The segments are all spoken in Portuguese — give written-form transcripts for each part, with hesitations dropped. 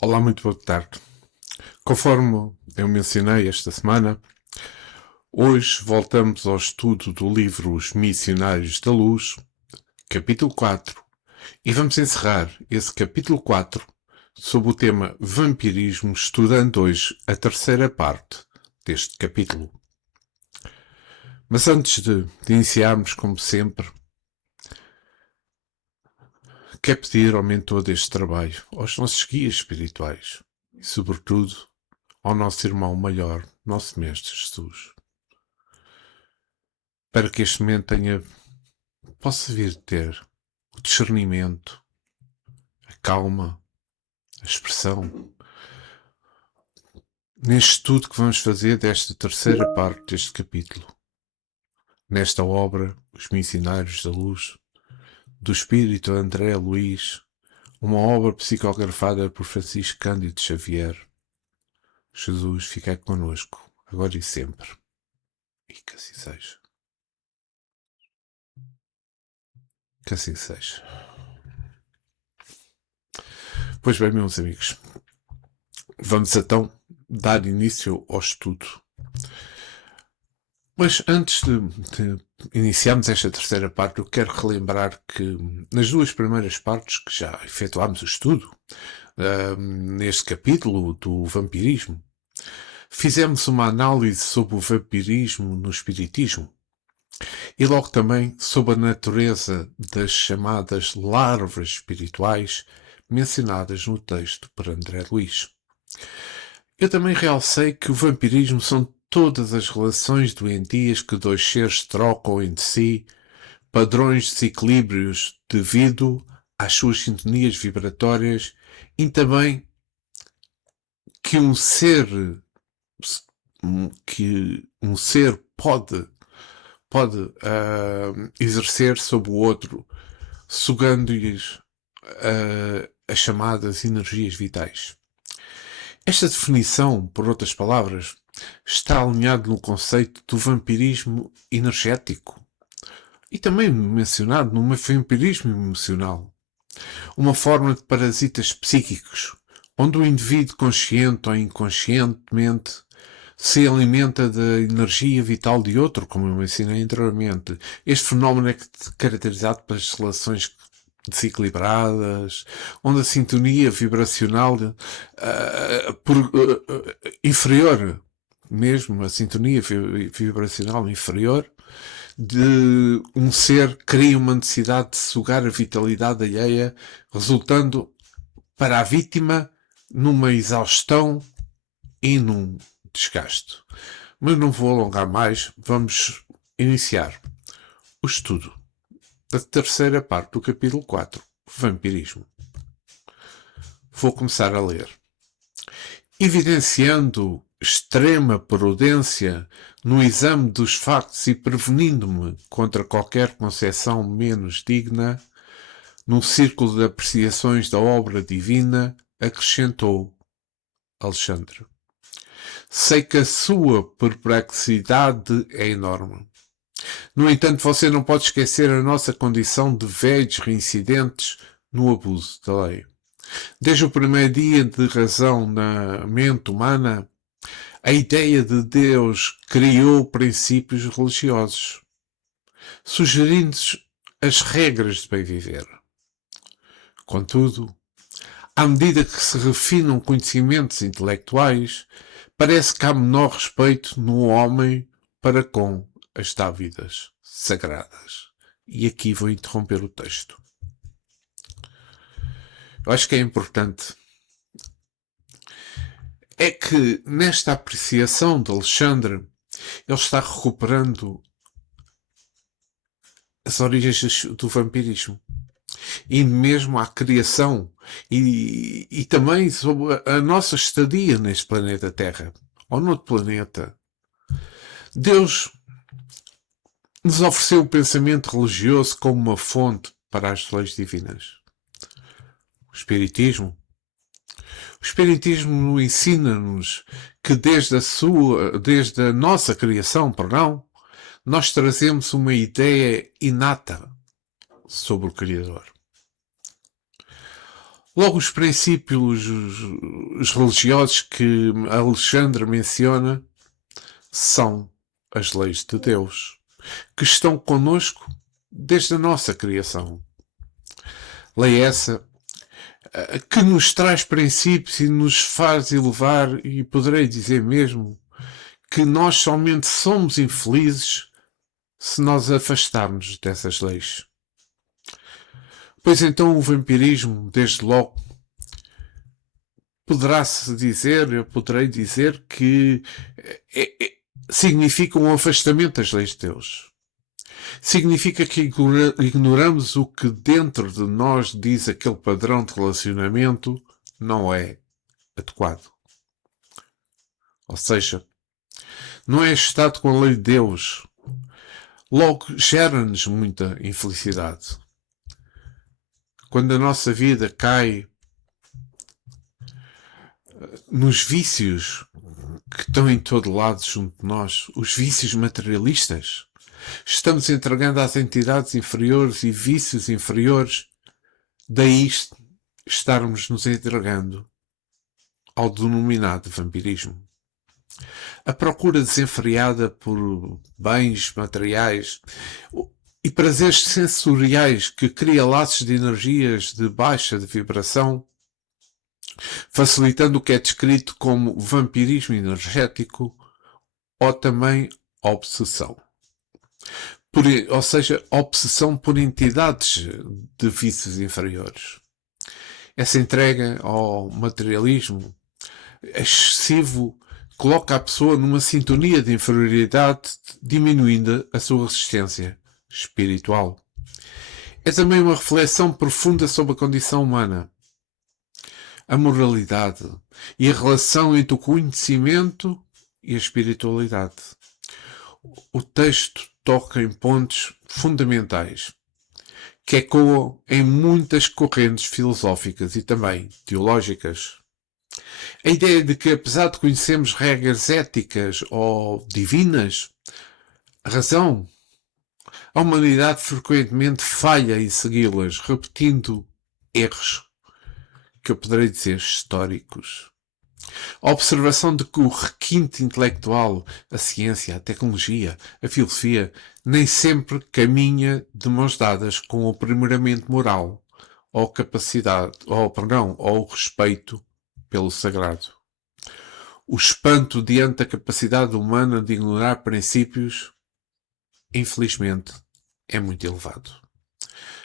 Olá, muito boa tarde. Conforme eu mencionei esta semana, hoje voltamos ao estudo do livro Os Missionários da Luz, capítulo 4, e vamos encerrar esse capítulo 4 sob o tema Vampirismo, estudando hoje a terceira parte deste capítulo. Mas antes de iniciarmos, como sempre, quero pedir ao mentor deste trabalho, aos nossos guias espirituais e, sobretudo, ao nosso irmão maior, nosso Mestre Jesus, para que este momento possa vir ter o discernimento, a calma, a expressão, neste estudo que vamos fazer desta terceira parte deste capítulo, nesta obra, Os Missionários da Luz, do Espírito André Luiz, uma obra psicografada por Francisco Cândido Xavier. Jesus, fica connosco, agora e sempre. E que assim seja. Que assim seja. Pois bem, meus amigos, vamos então dar início ao estudo. Mas antes de iniciarmos esta terceira parte, eu quero relembrar que nas duas primeiras partes que já efetuámos o estudo, neste capítulo do vampirismo, fizemos uma análise sobre o vampirismo no espiritismo e logo também sobre a natureza das chamadas larvas espirituais mencionadas no texto por André Luiz. Eu também realcei que o vampirismo são todas as relações doentias que dois seres trocam entre si, padrões de desequilíbrios devido às suas sintonias vibratórias e também que um ser pode exercer sobre o outro, sugando-lhes as chamadas energias vitais. Esta definição, por outras palavras, está alinhado no conceito do vampirismo energético e também mencionado no vampirismo emocional, uma forma de parasitas psíquicos, onde o indivíduo consciente ou inconscientemente se alimenta da energia vital de outro, como eu mencionei anteriormente. Este fenómeno é caracterizado pelas relações desequilibradas, onde a sintonia vibracional inferior, mesmo a sintonia vibracional inferior, de um ser cria uma necessidade de sugar a vitalidade alheia, resultando para a vítima numa exaustão e num desgaste. Mas não vou alongar mais, vamos iniciar o estudo da terceira parte do capítulo 4, Vampirismo. Vou começar a ler. Evidenciando extrema prudência no exame dos factos e prevenindo-me contra qualquer concepção menos digna, num círculo de apreciações da obra divina, acrescentou Alexandre. Sei que a sua perplexidade é enorme. No entanto, você não pode esquecer a nossa condição de velhos reincidentes no abuso da lei. Desde o primeiro dia de razão na mente humana, a ideia de Deus criou princípios religiosos, sugerindo-nos as regras de bem viver. Contudo, à medida que se refinam conhecimentos intelectuais, parece que há menor respeito no homem para com as dávidas sagradas. E aqui vou interromper o texto. Eu acho que é importante é que nesta apreciação de Alexandre ele está recuperando as origens do vampirismo e mesmo à criação e também sobre a nossa estadia neste planeta Terra ou noutro planeta. Deus nos ofereceu o pensamento religioso como uma fonte para as leis divinas. O Espiritismo ensina-nos que desde a nossa criação, nós trazemos uma ideia inata sobre o Criador. Logo, os princípios os religiosos que Alexandre menciona são as leis de Deus, que estão conosco desde a nossa criação. Lei essa que nos traz princípios e nos faz elevar, e poderei dizer mesmo, que nós somente somos infelizes se nós afastarmos dessas leis. Pois então o vampirismo, desde logo, poderá-se dizer, eu poderei dizer que significa um afastamento das leis de Deus. Significa que ignoramos o que dentro de nós diz aquele padrão de relacionamento não é adequado. Ou seja, não é ajustado com a lei de Deus. Logo, gera-nos muita infelicidade. Quando a nossa vida cai nos vícios que estão em todo lado junto de nós, os vícios materialistas, estamos entregando às entidades inferiores e vícios inferiores, daí estarmos nos entregando ao denominado vampirismo. A procura desenfreada por bens materiais e prazeres sensoriais que cria laços de energias de baixa de vibração, facilitando o que é descrito como vampirismo energético ou também obsessão. Ou seja, obsessão por entidades de vícios inferiores. Essa entrega ao materialismo excessivo coloca a pessoa numa sintonia de inferioridade, diminuindo a sua resistência espiritual. É também uma reflexão profunda sobre a condição humana, a moralidade e a relação entre o conhecimento e a espiritualidade. O texto toca em pontos fundamentais que ecoam em muitas correntes filosóficas e também teológicas. A ideia de que, apesar de conhecermos regras éticas ou divinas, a humanidade frequentemente falha em segui-las, repetindo erros que eu poderei dizer históricos. A observação de que o requinte intelectual, a ciência, a tecnologia, a filosofia, nem sempre caminha de mãos dadas com o aprimoramento moral, ou ou o respeito pelo sagrado. O espanto diante da capacidade humana de ignorar princípios, infelizmente, é muito elevado.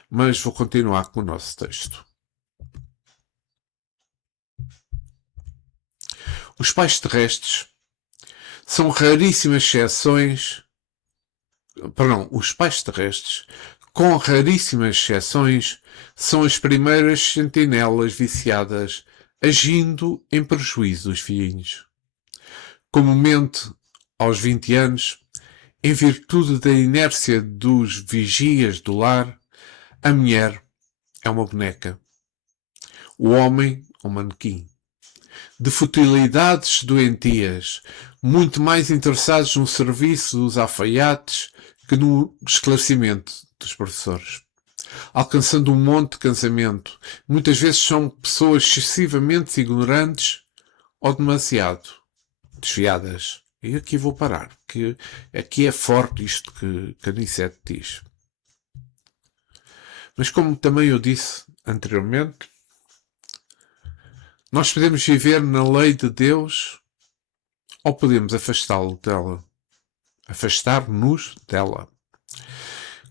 Mas vou continuar com o nosso texto. Os pais terrestres são raríssimas exceções. Os pais terrestres, com raríssimas exceções, são as primeiras sentinelas viciadas, agindo em prejuízo dos filhinhos. Comumente, aos 20 anos, em virtude da inércia dos vigias do lar, a mulher é uma boneca, o homem um manequim. De futilidades doentias, muito mais interessados no serviço dos alfaiates que no esclarecimento dos professores. Alcançando um monte de cansamento, muitas vezes são pessoas excessivamente ignorantes ou demasiado desviadas. E aqui vou parar, porque aqui é forte isto que Aniceto diz. Mas como também eu disse anteriormente, nós podemos viver na lei de Deus ou podemos afastar-nos dela.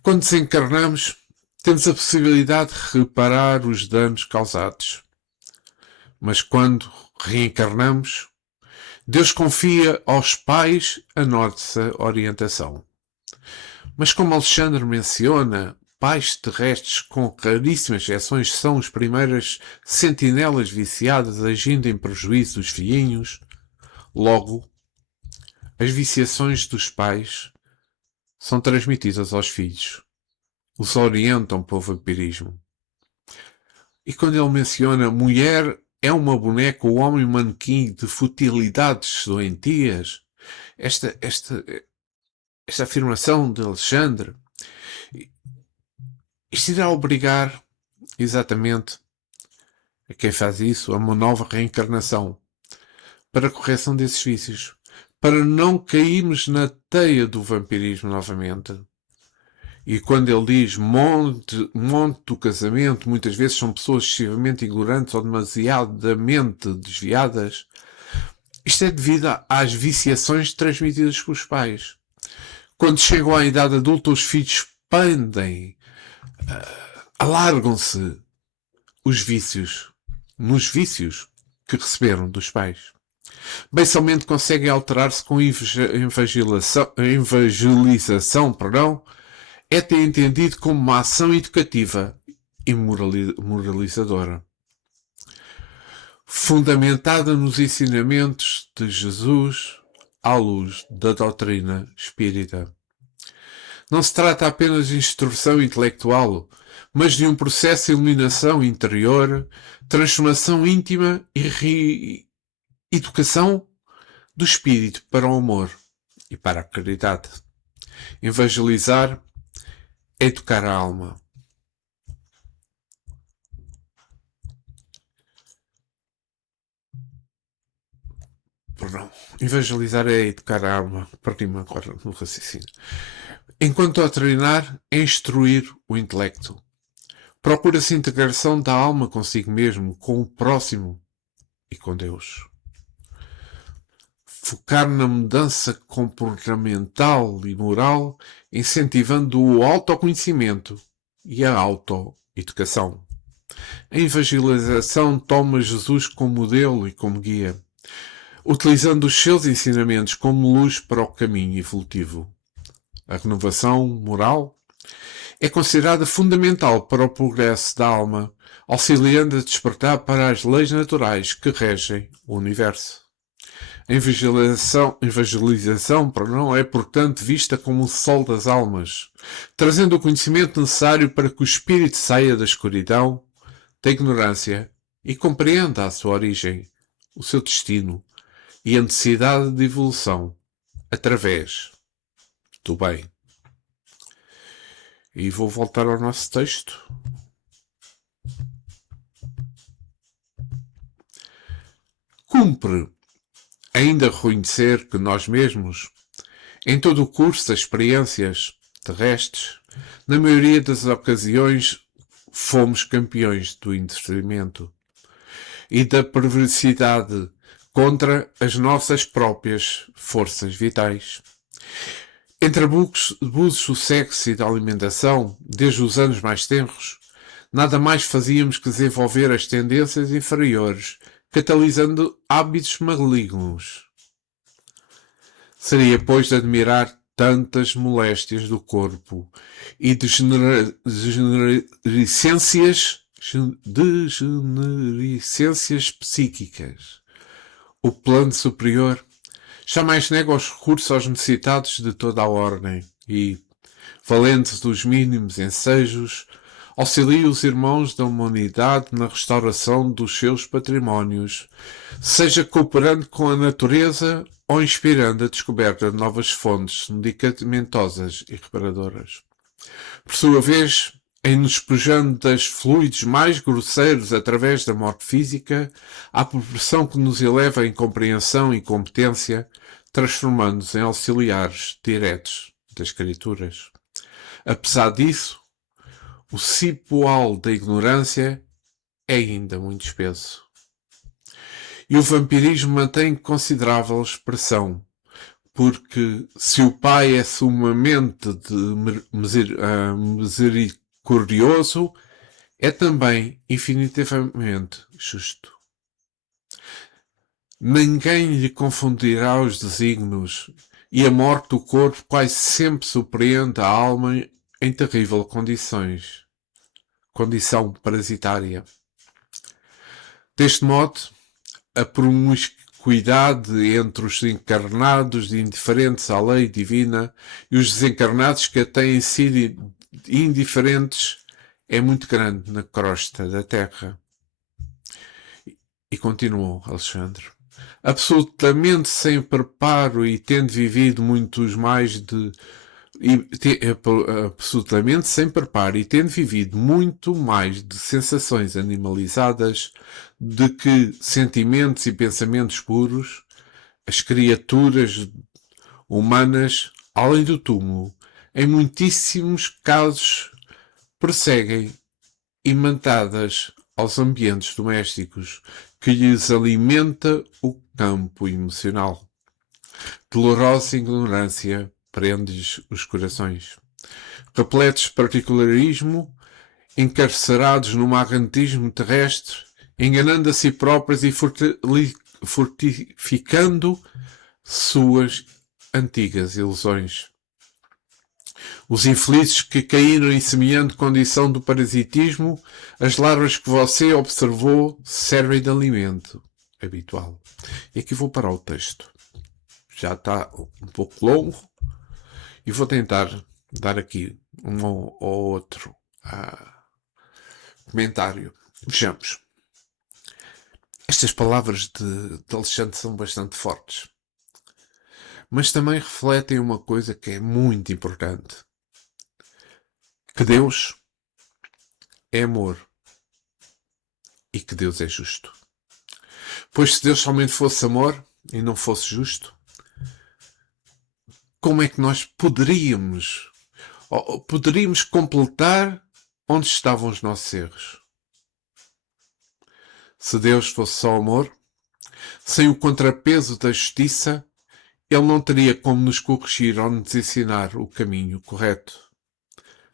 Quando desencarnamos, temos a possibilidade de reparar os danos causados. Mas quando reencarnamos, Deus confia aos pais a nossa orientação. Mas como Alexandre menciona, pais terrestres com raríssimas exceções são as primeiras sentinelas viciadas agindo em prejuízo dos filhinhos. Logo, as viciações dos pais são transmitidas aos filhos. Os orientam para o vampirismo. E quando ele menciona mulher é uma boneca, o homem manequim de futilidades doentias, esta afirmação de Alexandre, isto irá obrigar, exatamente, a quem faz isso a uma nova reencarnação para a correção desses vícios, para não cairmos na teia do vampirismo novamente. E quando ele diz monte do casamento, muitas vezes são pessoas excessivamente ignorantes ou demasiadamente desviadas. Isto é devido às viciações transmitidas pelos pais. Quando chegam à idade adulta, os filhos expandem, alargam-se os vícios, nos vícios que receberam dos pais. Bem somente conseguem alterar-se com evangelização, é ter entendido como uma ação educativa e moralizadora, fundamentada nos ensinamentos de Jesus à luz da doutrina espírita. Não se trata apenas de instrução intelectual, mas de um processo de iluminação interior, transformação íntima e educação do espírito para o amor e para a caridade. Evangelizar é educar a alma. Perdão. Evangelizar é educar a alma. Perdi-me agora no raciocínio. Enquanto a treinar, é instruir o intelecto. Procura-se a integração da alma consigo mesmo, com o próximo e com Deus. Focar na mudança comportamental e moral, incentivando o autoconhecimento e a autoeducação. A evangelização toma Jesus como modelo e como guia, utilizando os seus ensinamentos como luz para o caminho evolutivo. A renovação moral é considerada fundamental para o progresso da alma, auxiliando a despertar para as leis naturais que regem o universo. A evangelização é, portanto, vista como o sol das almas, trazendo o conhecimento necessário para que o espírito saia da escuridão, da ignorância e compreenda a sua origem, o seu destino e a necessidade de evolução através do bem. E vou voltar ao nosso texto. Cumpre ainda reconhecer que nós mesmos, em todo o curso das experiências terrestres, na maioria das ocasiões, fomos campeões do entretenimento e da perversidade contra as nossas próprias forças vitais. Entre abusos do sexo e da alimentação, desde os anos mais tenros, nada mais fazíamos que desenvolver as tendências inferiores, catalisando hábitos malignos. Seria, pois, de admirar tantas moléstias do corpo e degenerescências psíquicas. O plano superior jamais nega os recursos aos necessitados de toda a ordem e, valente dos mínimos ensejos, auxilia os irmãos da humanidade na restauração dos seus patrimónios, seja cooperando com a natureza ou inspirando a descoberta de novas fontes medicamentosas e reparadoras. Por sua vez, em nos despojando dos fluidos mais grosseiros através da morte física, à proporção que nos eleva em compreensão e competência, transformando-nos em auxiliares diretos das criaturas. Apesar disso, o cipoal da ignorância é ainda muito espesso. E o vampirismo mantém considerável expressão, porque se o pai é sumamente misericordioso, é também infinitivamente justo. Ninguém lhe confundirá os desígnios, e a morte do corpo quase sempre surpreende a alma em terrível condição parasitária. Deste modo, a promiscuidade entre os encarnados indiferentes à lei divina e os desencarnados que têm sido indiferentes é muito grande na crosta da Terra. E continuou Alexandre. Absolutamente sem preparo e tendo vivido muitos mais de absolutamente sem preparo e tendo vivido muito mais de sensações animalizadas do que sentimentos e pensamentos puros, as criaturas humanas, além do túmulo, em muitíssimos casos perseguem imantadas aos ambientes domésticos que lhes alimenta o campo emocional. Dolorosa ignorância prende-lhes os corações. Repletos de particularismo, encarcerados no magnetismo terrestre, enganando a si próprios e fortificando suas antigas ilusões. Os infelizes que caíram em semelhante condição do parasitismo, as larvas que você observou servem de alimento habitual. E aqui vou parar o texto. Já está um pouco longo e vou tentar dar aqui um ou outro comentário. Vejamos. Estas palavras de Alexandre são bastante fortes, mas também refletem uma coisa que é muito importante. Que Deus é amor e que Deus é justo. Pois se Deus somente fosse amor e não fosse justo, como é que nós poderíamos completar onde estavam os nossos erros? Se Deus fosse só amor, sem o contrapeso da justiça, Ele não teria como nos corrigir ou nos ensinar o caminho correto.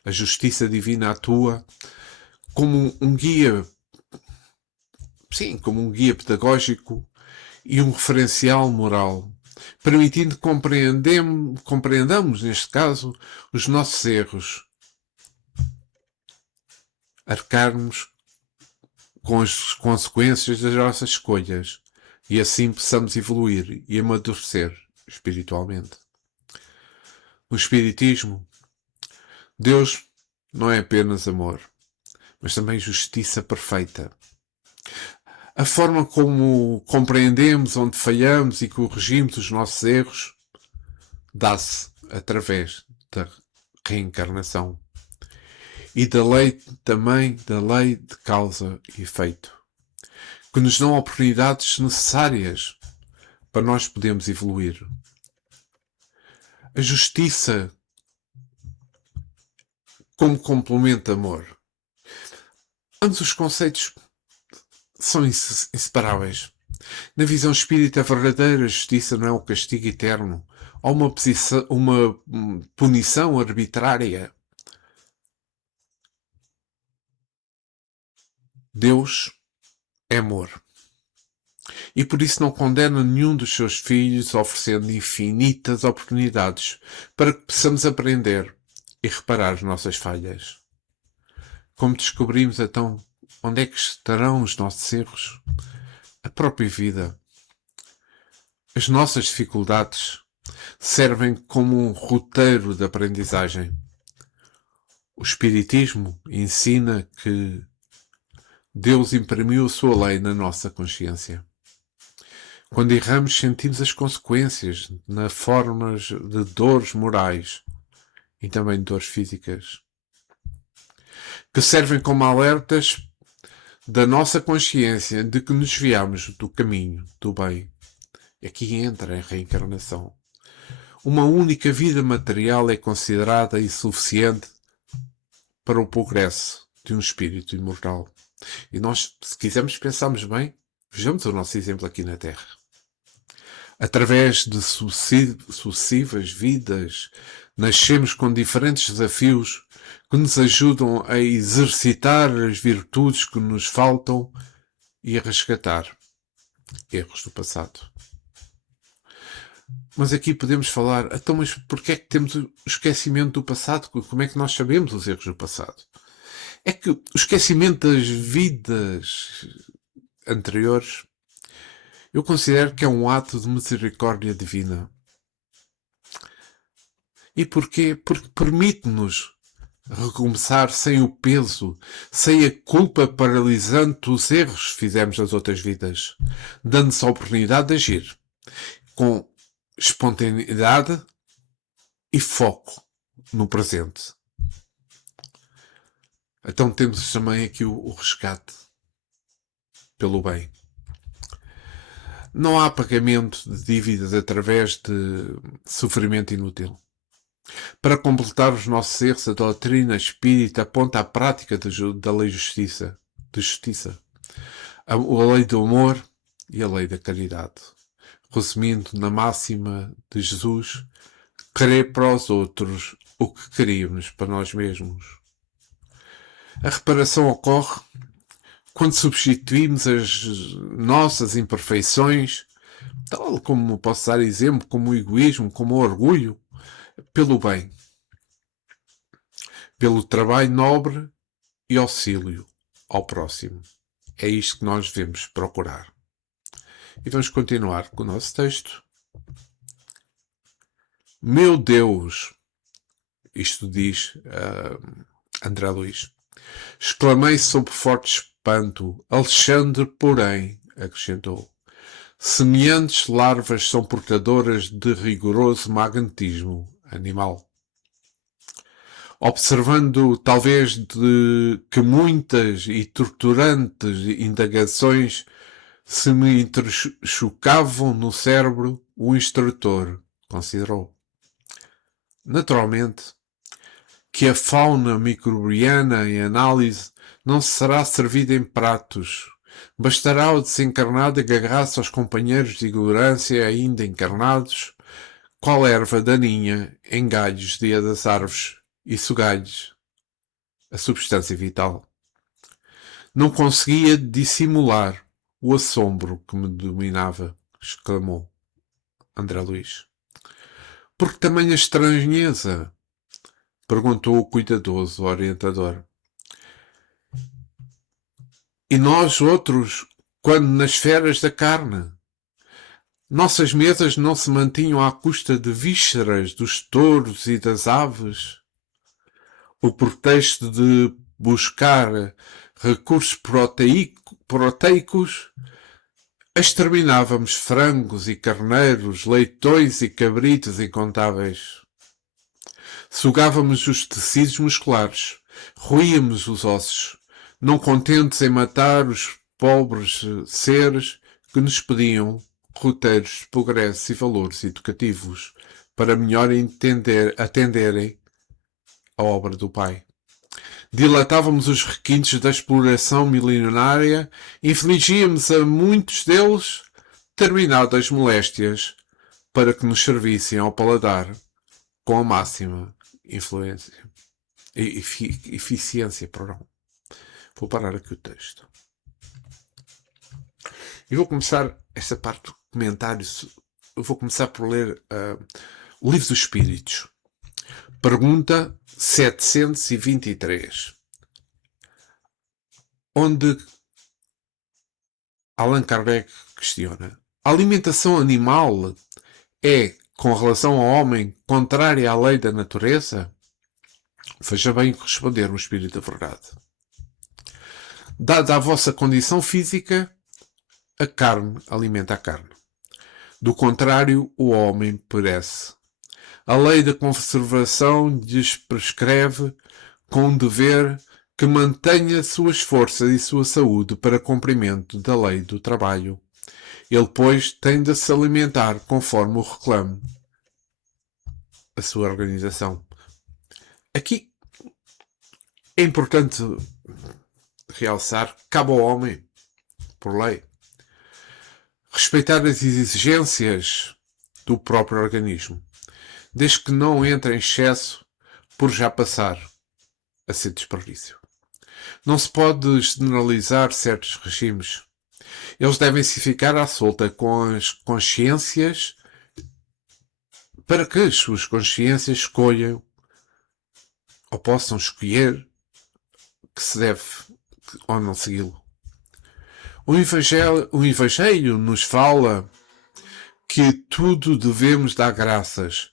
A justiça divina atua como um guia, como um guia pedagógico e um referencial moral, permitindo que compreendamos, neste caso, os nossos erros, arcarmos com as consequências das nossas escolhas e assim possamos evoluir e amadurecer espiritualmente. No Espiritismo, Deus não é apenas amor, mas também justiça perfeita. A forma como compreendemos onde falhamos e corrigimos os nossos erros dá-se através da reencarnação e também da lei de causa e efeito, que nos dão oportunidades necessárias para nós podermos evoluir. A justiça como complemento de amor. Ambos os conceitos são inseparáveis. Na visão espírita, a verdadeira justiça não é o castigo eterno ou uma punição arbitrária. Deus é amor. E por isso não condena nenhum dos seus filhos, oferecendo infinitas oportunidades para que possamos aprender e reparar as nossas falhas. Como descobrimos então onde é que estarão os nossos erros? A própria vida. As nossas dificuldades servem como um roteiro de aprendizagem. O Espiritismo ensina que Deus imprimiu a sua lei na nossa consciência. Quando erramos, sentimos as consequências na formas de dores morais e também de dores físicas, que servem como alertas da nossa consciência de que nos desviamos do caminho do bem. Aqui entra a reencarnação. Uma única vida material é considerada insuficiente para o progresso de um espírito imortal. E nós, se quisermos pensarmos bem, vejamos o nosso exemplo aqui na Terra. Através de sucessivas vidas, nascemos com diferentes desafios que nos ajudam a exercitar as virtudes que nos faltam e a resgatar erros do passado. Mas aqui podemos falar, então, mas porquê é que temos o esquecimento do passado? Como é que nós sabemos os erros do passado? É que o esquecimento das vidas anteriores, eu considero que é um ato de misericórdia divina. E porquê? Porque permite-nos recomeçar sem o peso, sem a culpa paralisante dos erros que fizemos nas outras vidas, dando-nos a oportunidade de agir com espontaneidade e foco no presente. Então temos também aqui o resgate pelo bem. Não há pagamento de dívidas através de sofrimento inútil. Para completar os nossos erros, a doutrina espírita aponta à prática da lei de justiça, a lei do amor e a lei da caridade. Resumindo na máxima de Jesus, querer para os outros o que queríamos para nós mesmos. A reparação ocorre quando substituímos as nossas imperfeições, tal como posso dar exemplo, como o egoísmo, como o orgulho, pelo bem, pelo trabalho nobre e auxílio ao próximo. É isto que nós devemos procurar. E vamos continuar com o nosso texto. Meu Deus, isto diz André Luís, exclamei sob forte espanto. Alexandre, porém, acrescentou, semelhantes larvas são portadoras de rigoroso magnetismo animal. Observando, talvez, de que muitas e torturantes indagações se me entrechocavam no cérebro, o instrutor considerou. Naturalmente, que a fauna microbiana em análise não será servida em pratos. Bastará ao desencarnado agarrar-se aos companheiros de ignorância ainda encarnados, qual erva daninha em galhos das árvores, e sugar-lhes a substância vital. Não conseguia dissimular o assombro que me dominava, exclamou André Luís. Por que tamanha estranheza? Perguntou o cuidadoso orientador. E nós outros, quando nas feras da carne? Nossas mesas não se mantinham à custa de vísceras dos touros e das aves? O pretexto de buscar recursos proteicos, exterminávamos frangos e carneiros, leitões e cabritos incontáveis. Sugávamos os tecidos musculares, roíamos os ossos, não contentes em matar os pobres seres que nos pediam roteiros de progresso e valores educativos para melhor atenderem a obra do Pai. Dilatávamos os requintes da exploração milenária, infligíamos a muitos deles determinadas moléstias para que nos servissem ao paladar com a máxima eficiência. Vou parar aqui o texto. E vou começar esta parte do comentário. Eu vou começar por ler o Livro dos Espíritos. Pergunta 723, onde Allan Kardec questiona: a alimentação animal é, com relação ao homem, contrária à lei da natureza? Veja bem responder o Espírito da Verdade. Dada a vossa condição física, a carne alimenta a carne. Do contrário, o homem perece. A lei da conservação lhes prescreve, com dever, que mantenha suas forças e sua saúde para cumprimento da lei do trabalho. Ele, pois, tem de se alimentar conforme o reclame a sua organização. Aqui é importante realçar que cabe ao homem, por lei, respeitar as exigências do próprio organismo, desde que não entre em excesso por já passar a ser desperdício. Não se pode generalizar certos regimes. Eles devem-se ficar à solta com as consciências, para que as suas consciências escolham ou possam escolher que se deve ou não segui-lo. O Evangelho nos fala que tudo devemos dar graças,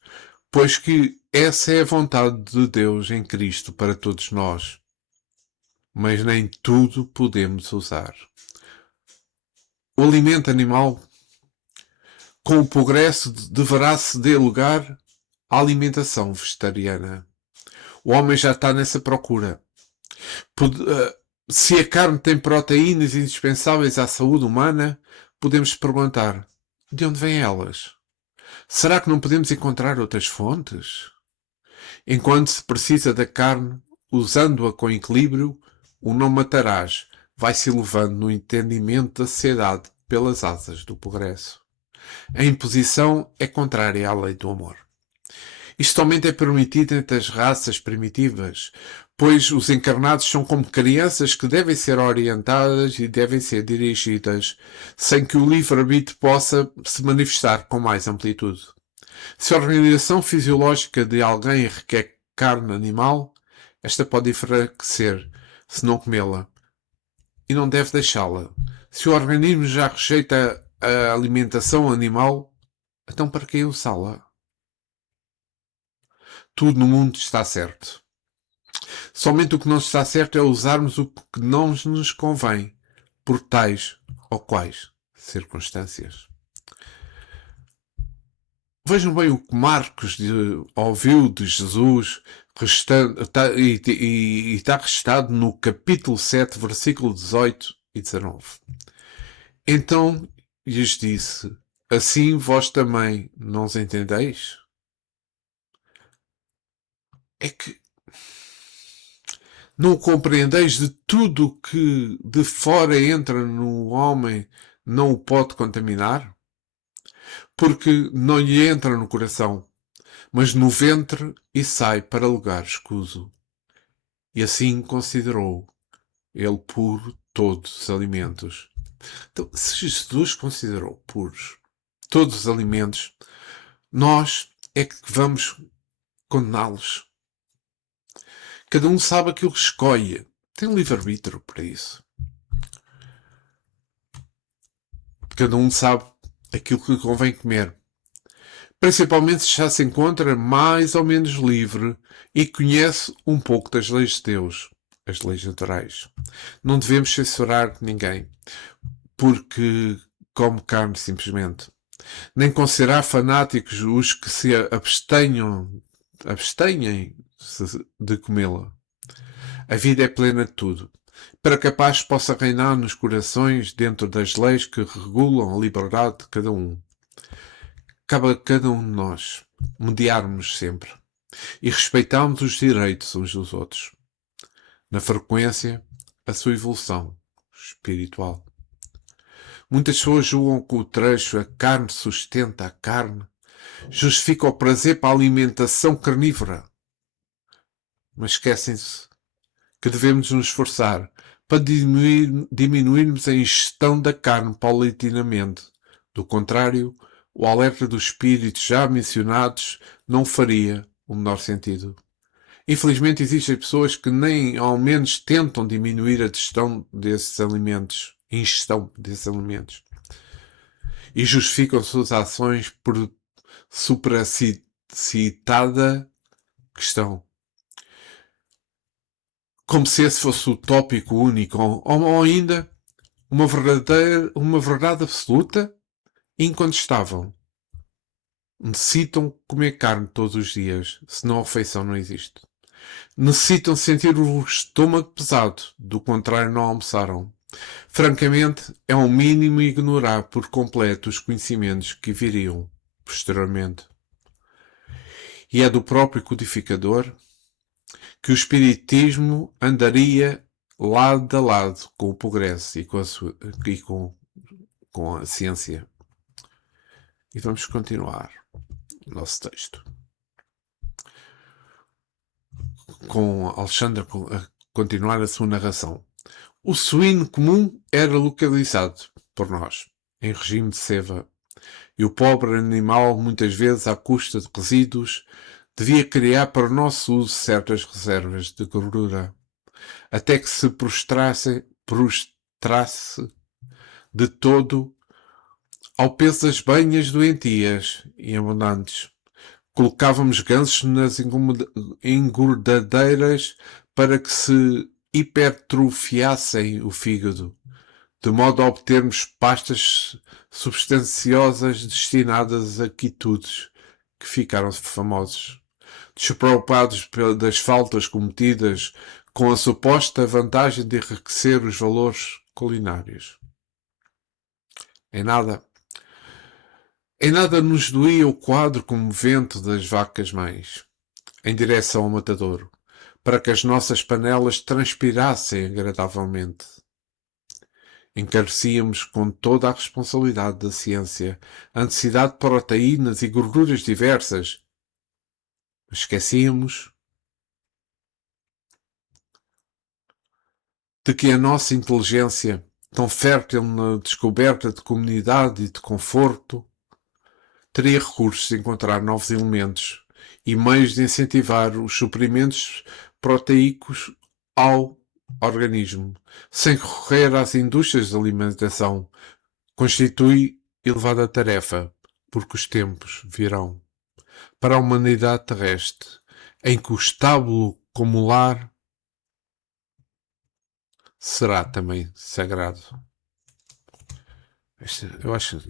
pois que essa é a vontade de Deus em Cristo para todos nós. Mas nem tudo podemos usar. O alimento animal, com o progresso, deverá ceder lugar à alimentação vegetariana. O homem já está nessa procura. Se a carne tem proteínas indispensáveis à saúde humana, podemos perguntar: de onde vêm elas? Será que não podemos encontrar outras fontes? Enquanto se precisa da carne, usando-a com equilíbrio, o não matarás vai se elevando no entendimento da sociedade pelas asas do progresso. A imposição é contrária à lei do amor. Isto somente é permitido entre as raças primitivas, pois os encarnados são como crianças que devem ser orientadas e devem ser dirigidas, sem que o livre-arbítrio possa se manifestar com mais amplitude. Se a organização fisiológica de alguém requer carne animal, esta pode enfraquecer se não comê-la, e não deve deixá-la. Se o organismo já rejeita a alimentação animal, então para que usá-la? Tudo no mundo está certo. Somente o que não está certo é usarmos o que não nos convém, por tais ou quais circunstâncias. Vejam bem o que Marcos ouviu de Jesus e está registado no capítulo 7, versículo 18 e 19. Então lhes disse: assim vós também não os entendeis? É que não compreendeis de tudo o que de fora entra no homem não o pode contaminar? Porque não lhe entra no coração, mas no ventre e sai para lugar escuso. E assim considerou ele puro todos os alimentos. Então, se Jesus considerou puros todos os alimentos, nós é que vamos condená-los. Cada um sabe aquilo que escolhe. Tem livre-arbítrio para isso. Cada um sabe aquilo que convém comer. Principalmente se já se encontra mais ou menos livre e conhece um pouco das leis de Deus, as leis naturais. Não devemos censurar ninguém porque come carne simplesmente. Nem considerar fanáticos os que se abstenhem de comê-la. A vida é plena de tudo, para que a paz possa reinar nos corações dentro das leis que regulam a liberdade de cada um. Cabe a cada um de nós mediarmos sempre e respeitarmos os direitos uns dos outros, na frequência, a sua evolução espiritual. Muitas pessoas julgam que o trecho a carne sustenta a carne, justifica o prazer para a alimentação carnívora. Mas esquecem-se que devemos nos esforçar para diminuirmos a ingestão da carne paulatinamente. Do contrário, o alerta dos espíritos já mencionados não faria o menor sentido. Infelizmente existem pessoas que nem ao menos tentam diminuir a ingestão desses alimentos e justificam suas ações por supracitada questão. Como se esse fosse o tópico único, ou ainda uma verdade absoluta e incontestável. Necessitam comer carne todos os dias, senão a refeição não existe. Necessitam sentir o estômago pesado, do contrário não almoçaram. Francamente, é um mínimo ignorar por completo os conhecimentos que viriam posteriormente. E é do próprio codificador que o espiritismo andaria lado a lado com o progresso e com a ciência. E vamos continuar o nosso texto. Com Alexandre a continuar a sua narração. O suíno comum era localizado por nós, em regime de ceva, e o pobre animal, muitas vezes à custa de resíduos, devia criar para o nosso uso certas reservas de gordura, até que se prostrasse de todo ao peso das banhas doentias e abundantes. Colocávamos gansos nas engordadeiras para que se hipertrofiassem o fígado, de modo a obtermos pastas substanciosas destinadas a quitudes que ficaram famosos. despreocupados das faltas cometidas com a suposta vantagem de enriquecer os valores culinários. Em nada nos doía o quadro comovente das vacas-mães, em direção ao matadouro, para que as nossas panelas transpirassem agradavelmente. Encarecíamos com toda a responsabilidade da ciência a necessidade de proteínas e gorduras diversas. Esquecíamos de que a nossa inteligência, tão fértil na descoberta de comunidade e de conforto, teria recursos de encontrar novos elementos e meios de incentivar os suprimentos proteicos ao organismo, sem recorrer às indústrias de alimentação, constitui elevada tarefa, porque os tempos virão para a humanidade terrestre, em que o estábulo como lar será também sagrado. Eu acho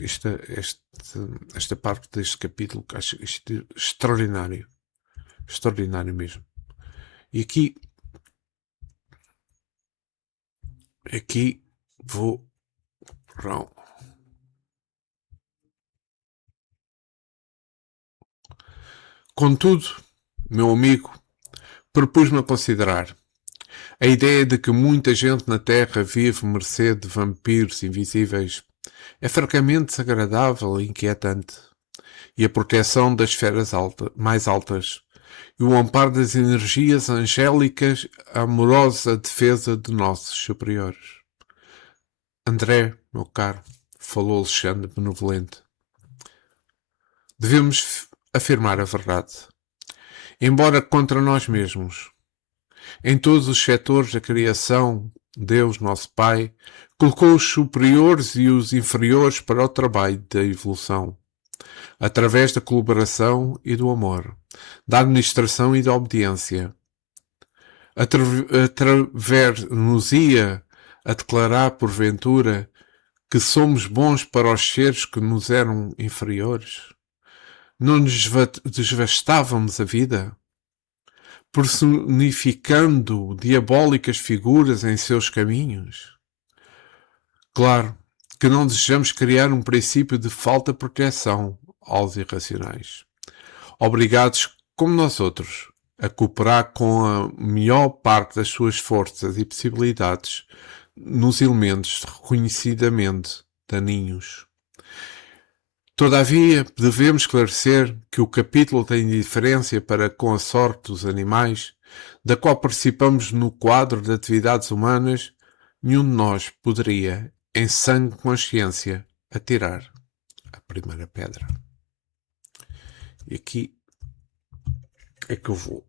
esta parte deste capítulo, acho isto extraordinário. Extraordinário mesmo. E aqui vou... Contudo, meu amigo, propus-me a considerar a ideia de que muita gente na Terra vive mercê de vampiros invisíveis é francamente desagradável e inquietante, e a proteção das esferas mais altas e o amparo das energias angélicas a amorosa defesa de nossos superiores. André, meu caro, falou Alexandre benevolente, devemos afirmar a verdade, embora contra nós mesmos. Em todos os setores da criação, Deus, nosso Pai, colocou os superiores e os inferiores para o trabalho da evolução, através da colaboração e do amor, da administração e da obediência. Atrever-nos-ia a declarar, porventura, que somos bons para os seres que nos eram inferiores? Não nos desvastávamos a vida, personificando diabólicas figuras em seus caminhos? Claro que não desejamos criar um princípio de falta de proteção aos irracionais, obrigados, como nós outros, a cooperar com a melhor parte das suas forças e possibilidades nos elementos reconhecidamente daninhos. Todavia, devemos esclarecer que o capítulo da indiferença para com a sorte dos animais, da qual participamos no quadro de atividades humanas, nenhum de nós poderia, em sã consciência, atirar a primeira pedra. E aqui é que eu vou.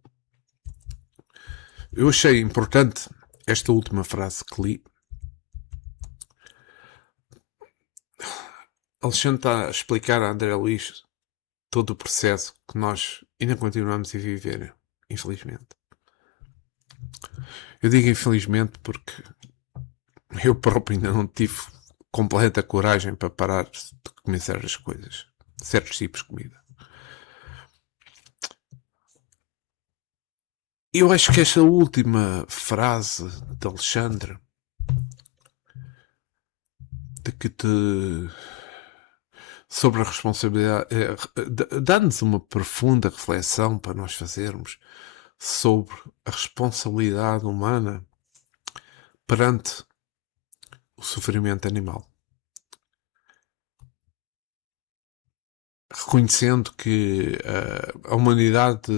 Eu achei importante esta última frase que li. Alexandre está a explicar a André Luís todo o processo que nós ainda continuamos a viver, infelizmente. Eu digo infelizmente porque eu próprio ainda não tive completa coragem para parar de comer certas coisas, certos tipos de comida. Eu acho que esta última frase de Alexandre, de que sobre a responsabilidade, dá-nos uma profunda reflexão para nós fazermos sobre a responsabilidade humana perante o sofrimento animal. Reconhecendo que a humanidade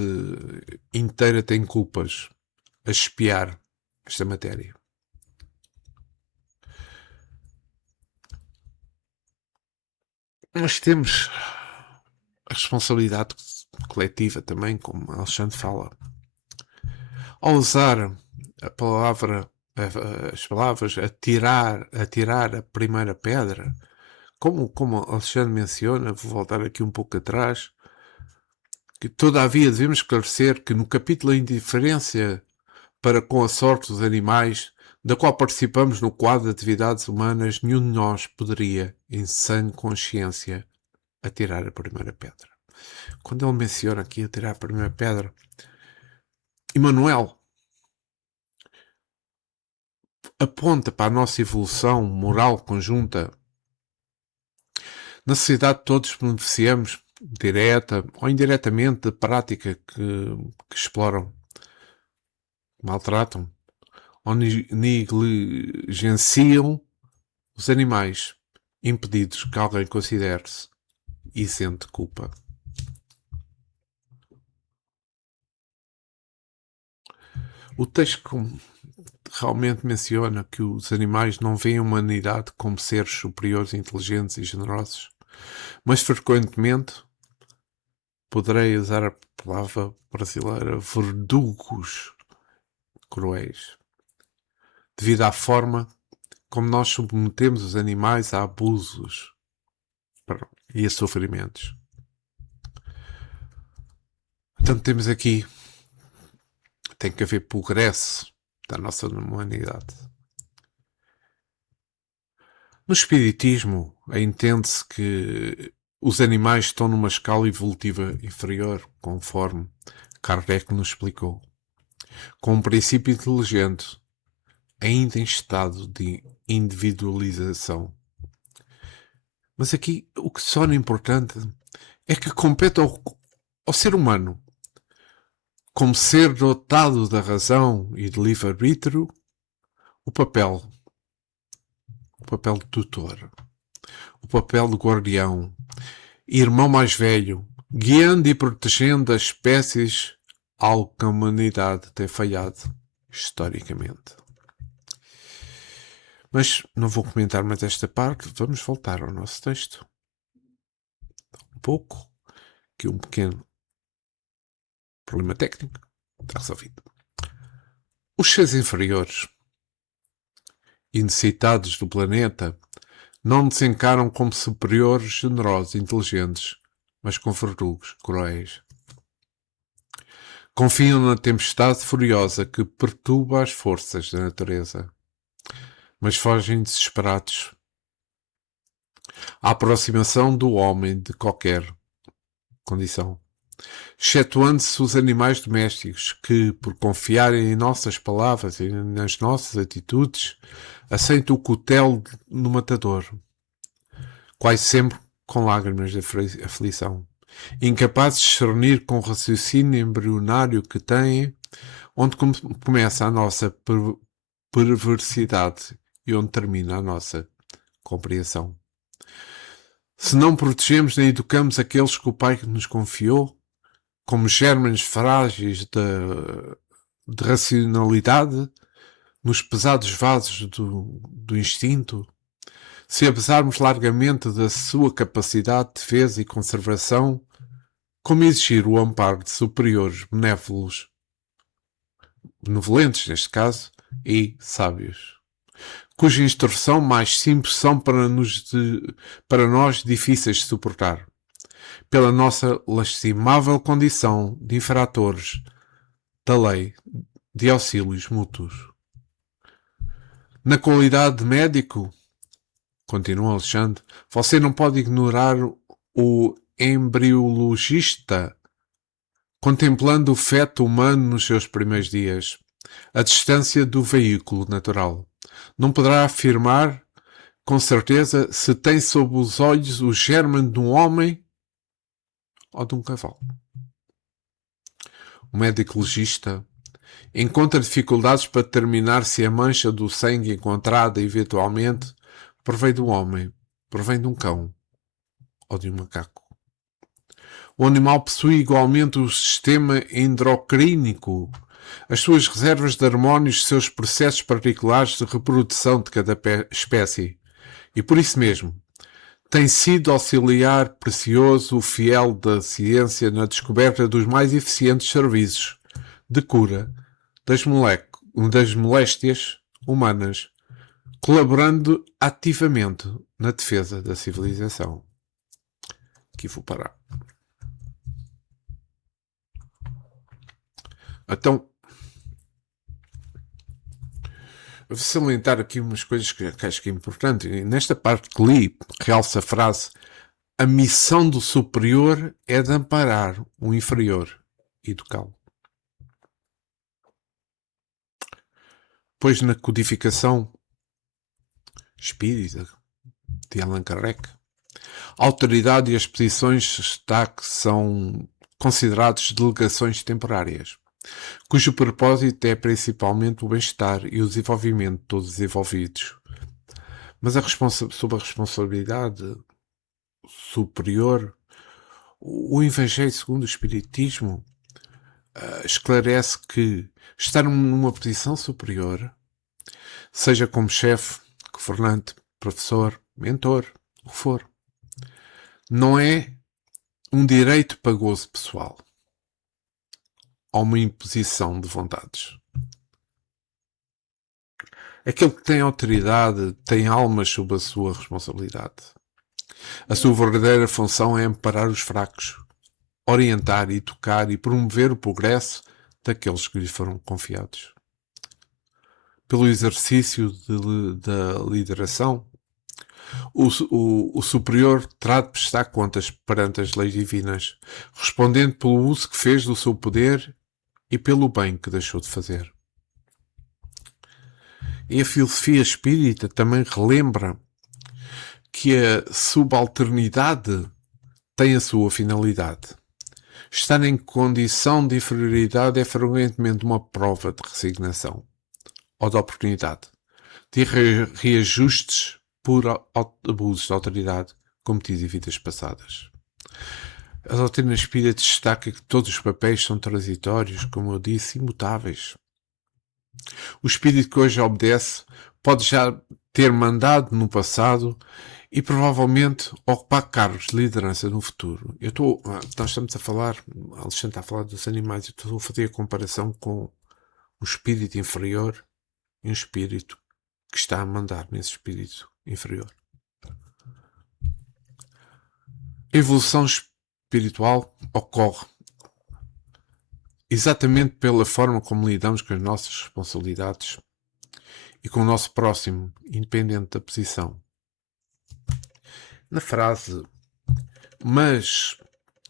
inteira tem culpas a espiar esta matéria. Nós temos a responsabilidade coletiva também, como Alexandre fala. Ao usar a palavra, as palavras atirar a primeira pedra, como Alexandre menciona, vou voltar aqui um pouco atrás, que todavia devemos esclarecer que no capítulo da indiferença para com a sorte dos animais, da qual participamos no quadro de atividades humanas, nenhum de nós poderia, em sã consciência, atirar a primeira pedra. quando ele menciona aqui a tirar a primeira pedra, Emmanuel aponta para a nossa evolução moral conjunta, na sociedade todos beneficiamos, direta ou indiretamente, da prática que exploram, maltratam ou negligenciam os animais, impedidos que alguém considere-se isento de culpa. O texto realmente menciona que os animais não veem a humanidade como seres superiores, inteligentes e generosos, mas frequentemente, poderei usar a palavra brasileira, verdugos cruéis, devido à forma como nós submetemos os animais a abusos e a sofrimentos. Portanto, temos aqui, tem que haver progresso da nossa humanidade. No espiritismo, entende-se que os animais estão numa escala evolutiva inferior, conforme Kardec nos explicou, com um princípio inteligente, ainda em estado de individualização. Mas aqui o que se torna importante é que compete ao ser humano, como ser dotado da razão e de livre-arbítrio, o papel de tutor, o papel de guardião, irmão mais velho, guiando e protegendo as espécies algo que a humanidade tem falhado historicamente. Mas não vou comentar mais esta parte, vamos voltar ao nosso texto. Um pouco, que um pequeno problema técnico está resolvido. Os seres inferiores e necessitados do planeta não nos encaram como superiores, generosos e inteligentes, mas com verdugos cruéis. Confiam na tempestade furiosa que perturba as forças da natureza, mas fogem desesperados à aproximação do homem de qualquer condição, excetuando-se os animais domésticos que, por confiarem em nossas palavras e nas nossas atitudes, aceitam o cutel no matador, quase sempre com lágrimas de aflição, incapazes de discernir com o raciocínio embrionário que têm onde começa a nossa perversidade e onde termina a nossa compreensão. Se não protegemos nem educamos aqueles que o Pai nos confiou, como gérmenes frágeis de racionalidade, nos pesados vasos do instinto, se abusarmos largamente da sua capacidade de defesa e conservação, como exigir o amparo de superiores benevolentes neste caso, e sábios, cuja instrução mais simples são para nós difíceis de suportar, pela nossa lastimável condição de infratores da lei de auxílios mútuos. Na qualidade de médico, continua Alexandre, você não pode ignorar o embriologista contemplando o feto humano nos seus primeiros dias, à distância do veículo natural. Não poderá afirmar, com certeza, se tem sob os olhos o germe de um homem ou de um cavalo. O médico legista encontra dificuldades para determinar se a mancha do sangue encontrada eventualmente provém do homem, provém de um cão ou de um macaco. O animal possui igualmente o sistema endocrínico, as suas reservas de hormônios, seus processos particulares de reprodução de cada espécie. E por isso mesmo, tem sido auxiliar precioso, fiel da ciência na descoberta dos mais eficientes serviços de cura das moléstias humanas, colaborando ativamente na defesa da civilização. Aqui vou parar. Então, vou salientar aqui umas coisas que acho que é importante. Nesta parte que li, realça a frase: A missão do superior é de amparar o inferior e educá-lo. Pois na codificação espírita de Allan Kardec, a autoridade e as posições de destaque são considerados delegações temporárias, cujo propósito é principalmente o bem-estar e o desenvolvimento de todos os envolvidos. Mas sob a responsabilidade superior, o Evangelho segundo o Espiritismo esclarece que estar numa posição superior, seja como chefe, governante, professor, mentor, o que for, não é um direito para gozo pessoal ou uma imposição de vontades. Aquele que tem autoridade tem almas sob a sua responsabilidade. A sua verdadeira função é amparar os fracos, orientar, educar e promover o progresso daqueles que lhe foram confiados. Pelo exercício da lideração, o superior terá de prestar contas perante as leis divinas, respondendo pelo uso que fez do seu poder e pelo bem que deixou de fazer. E a filosofia espírita também relembra que a subalternidade tem a sua finalidade. Estar em condição de inferioridade é frequentemente uma prova de resignação ou de oportunidade, de reajustes por abusos de autoridade cometidos em vidas passadas. A doutrina espírita destaca que todos os papéis são transitórios, como eu disse, imutáveis. O espírito que hoje obedece pode já ter mandado no passado e provavelmente ocupar cargos de liderança no futuro. Nós estamos a falar, Alexandre está a falar dos animais, eu estou a fazer a comparação com um espírito inferior e um espírito que está a mandar nesse espírito inferior. A evolução espiritual ocorre exatamente pela forma como lidamos com as nossas responsabilidades e com o nosso próximo, independente da posição. Na frase, mas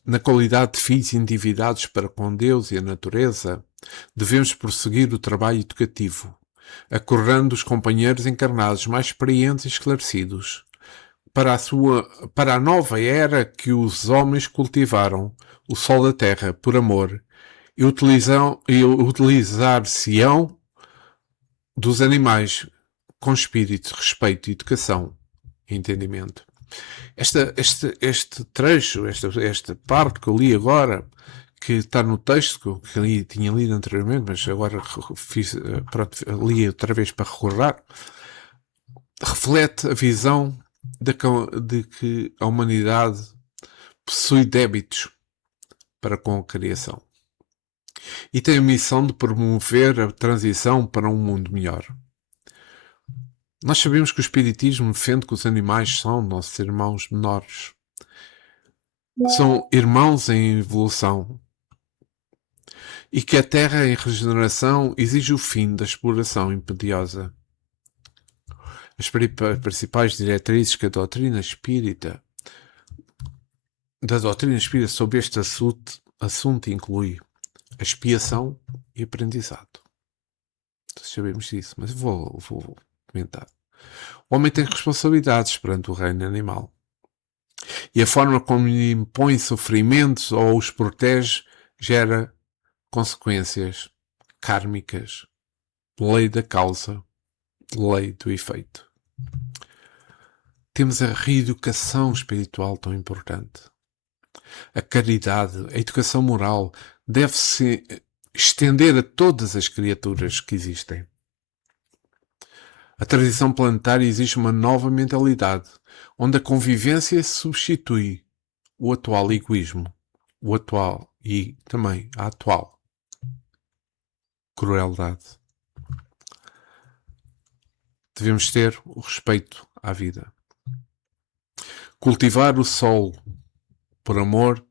na qualidade de filhos endividados para com Deus e a natureza, devemos prosseguir o trabalho educativo, acorrendo os companheiros encarnados mais experientes e esclarecidos, para a nova era que os homens cultivaram, o sol da terra, por amor, e utilizar-se-ão dos animais com espírito, respeito, educação e entendimento. Este trecho, esta parte que eu li agora, que está no texto que tinha lido anteriormente, mas agora li outra vez para recordar, reflete a visão de que a humanidade possui débitos para com a criação e tem a missão de promover a transição para um mundo melhor. Nós sabemos que o Espiritismo defende que os animais são nossos irmãos menores. São irmãos em evolução. E que a Terra em regeneração exige o fim da exploração impediosa. As principais diretrizes que a doutrina espírita sobre este assunto inclui a expiação e aprendizado. Sabemos disso, mas vou comentar. O homem tem responsabilidades perante o reino animal. E a forma como lhe impõe sofrimentos ou os protege gera consequências kármicas. Lei da causa, lei do efeito. Temos a reeducação espiritual tão importante. A caridade, a educação moral deve-se estender a todas as criaturas que existem. A transição planetária exige uma nova mentalidade, onde a convivência substitui o atual egoísmo, e também a atual crueldade. Devemos ter o respeito à vida. Cultivar o sol por amor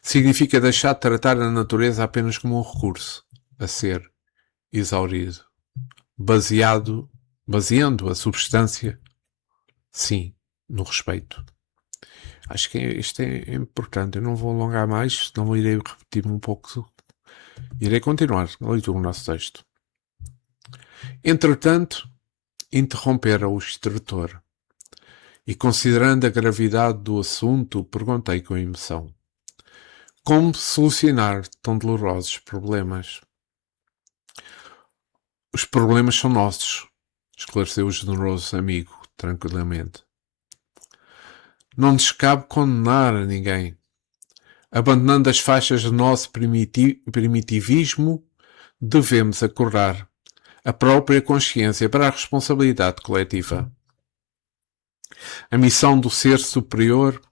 significa deixar de tratar a natureza apenas como um recurso a ser exaurido, baseando a substância, sim, no respeito. Acho que isto é importante. Eu não vou alongar mais, senão irei repetir-me um pouco. Irei continuar a leitura do nosso texto. Entretanto, interrompera o instrutor e, considerando a gravidade do assunto, perguntei com emoção: como solucionar tão dolorosos problemas? Os problemas são nossos, esclareceu o generoso amigo tranquilamente. Não nos cabe condenar a ninguém. Abandonando as faixas do nosso primitivismo, devemos acordar a própria consciência para a responsabilidade coletiva. A missão do ser superior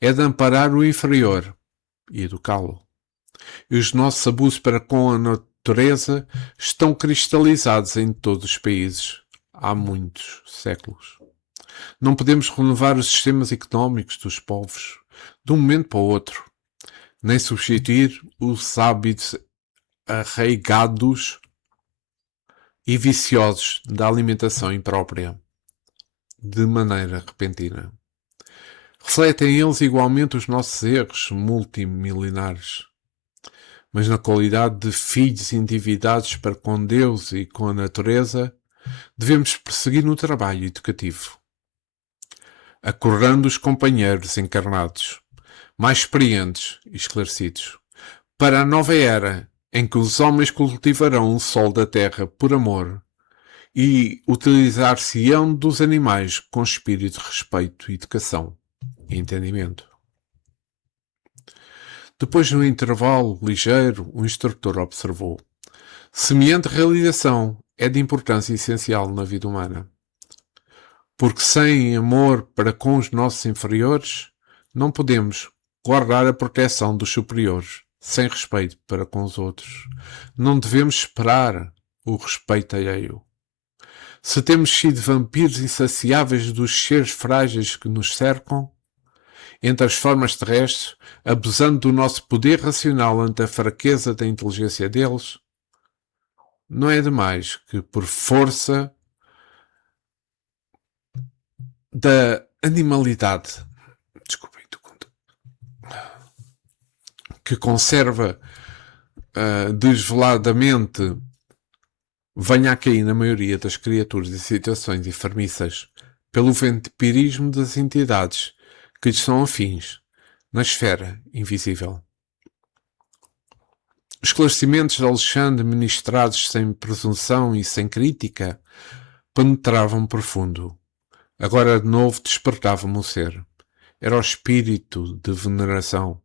é de amparar o inferior e educá-lo. E os nossos abusos para com a natureza estão cristalizados em todos os países há muitos séculos. Não podemos renovar os sistemas económicos dos povos de um momento para o outro, nem substituir os hábitos arraigados e viciosos da alimentação imprópria de maneira repentina. Refletem eles igualmente os nossos erros multimilenares, mas na qualidade de filhos endividados para com Deus e com a natureza, devemos prosseguir no trabalho educativo, acordando os companheiros encarnados, mais experientes e esclarecidos, para a nova era em que os homens cultivarão o sol da terra por amor e utilizar-se-ão dos animais com espírito de respeito, educação e entendimento. Depois de um intervalo ligeiro, o instrutor observou: semelhante realização é de importância essencial na vida humana. Porque sem amor para com os nossos inferiores, não podemos guardar a proteção dos superiores. Sem respeito para com os outros, não devemos esperar o respeito alheio. Se temos sido vampiros insaciáveis dos seres frágeis que nos cercam, entre as formas terrestres, abusando do nosso poder racional ante a fraqueza da inteligência deles, não é demais que, por força da animalidade, desculpem, que conserva desveladamente, venha a cair na maioria das criaturas e situações enfermiças pelo vampirismo das entidades que lhes são afins na esfera invisível. Os esclarecimentos de Alexandre, ministrados sem presunção e sem crítica, penetravam profundo. Agora de novo despertava-me o ser. Era o espírito de veneração